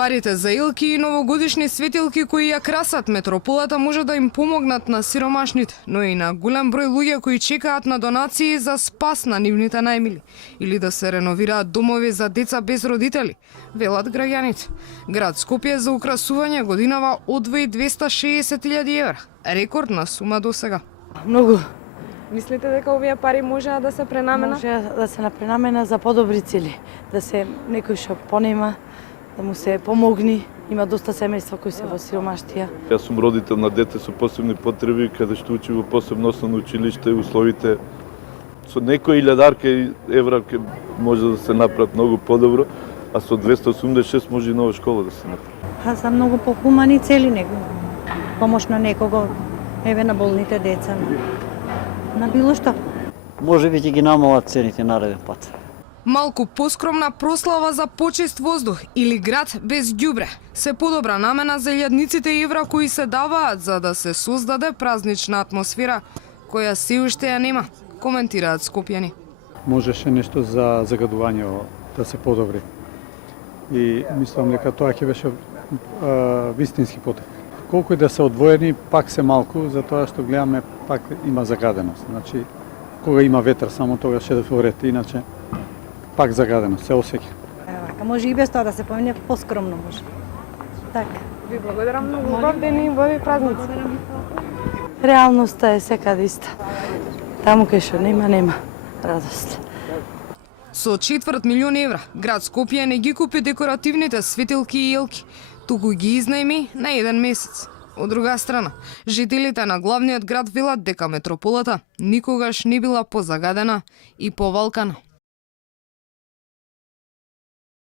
Парите за илки и новогодишни светилки кои ја красат метрополата може да им помогнат на сиромашните, но и на голем број луѓе кои чекаат на донации за спас на нивните најмили или да се реновираат домови за деца без родители, велат граѓаните. Град Скопје за украсување годинава одвои 260.000 евра, рекордна сума до сега. Многу. Мислите дека овие пари можеа да се пренамена? Може да се напренамена за подобри цели, да се некој што понема, да му се помогни. Има доста семејства кои се во сиромаштија. Јас сум родител на дете со посебни потреби, каде што учи во посебно основно училиште, условите со некои илјадарка евра може да се направат многу подобро, а со 286 може и нова школа да се направи. А за многу похумани цели него. Помош на некого, еве на болните деца, на било што. Може би ќе ги намалат цените нареден пат. Малку поскромна прослава за почист воздух или град без ѓубре се подобра намена за илјадниците евра кои се даваат за да се создаде празнична атмосфера која се уште ја нема, коментираат скопјани. Можеше нешто за загадување да се подобри. И мислам дека тоа ќе беше вистински потек. Колку и да се одвоени, пак се малку, затоа што гледаме пак има загаденост. Значи, кога има ветер, само тогаш ќе да флорет, иначе пак загаденост, се осеќа. Вака може и без тоа да се помине поскромно може. Така. Ви благодарам многу. Убав ден и убави празници. Реалноста е секаде иста. Таму кај што нема радост. Со 250.000 евра, град Скопје не ги купи декоративните светилки и елки, туку ги изнајми на еден месец. Од друга страна, жителите на главниот град велат дека метрополата никогаш не била позагадена и повалкана.